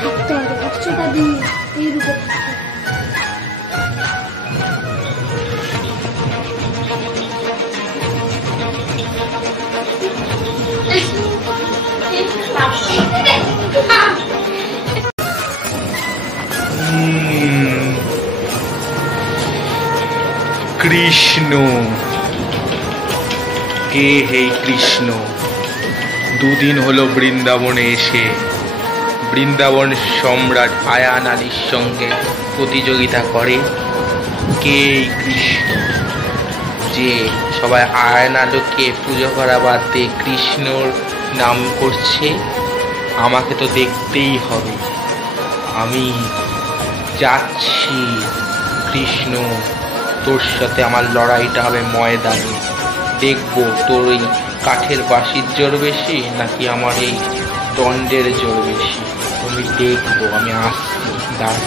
থাকতে হবে 100টা দিন এই রূপে কৃষ্ণ কে হে কৃষ্ণ? দুদিন হলো বৃন্দাবনে এসে বৃন্দাবন সম্রাট আয়ান আলীর সঙ্গে প্রতিযোগিতা করে কে এই কৃষ্ণ, যে সবাই আয়ান আলীকে পুজো করা বাদ দিয়ে কৃষ্ণর নাম করছে। আমাকে তো দেখতেই হবে, আমি যাচ্ছি। কৃষ্ণ, তোর সাথে আমার লড়াইটা হবে ময়দানে। দেখবো তোর ওই কাঠের বাঁশির জোর বেশি নাকি আমার এই দণ্ডের জোর বেশি। আমি দেখবো, আমি আসছি, দাঁড়া।